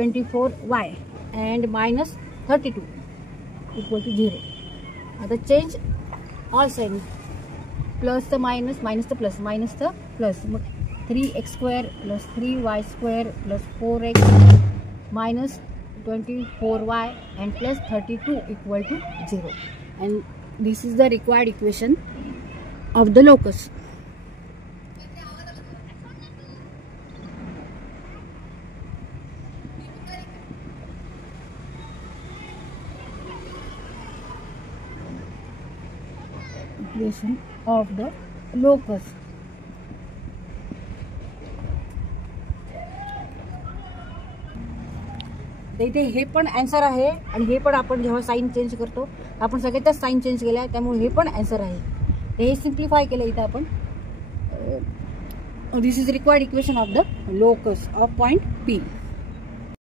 24y and minus 32 equal to 0. आता change all sign, plus the minus, minus the plus, minus the plus. मग 3x square plus 3y square plus 4x minus 24y and plus 32 equal to 0. And this is the required equation of the locus. Equation of the locus. इथे हे पण आन्सर आहे आणि हे पण आपण जेव्हा sign change करतो आपण सगळ्याच साइन चेंज केला आहे, त्यामुळे हे पण आन्सर आहे. हे सिम्प्लिफाय केलं इथे आपण. This is required equation of the locus of point P.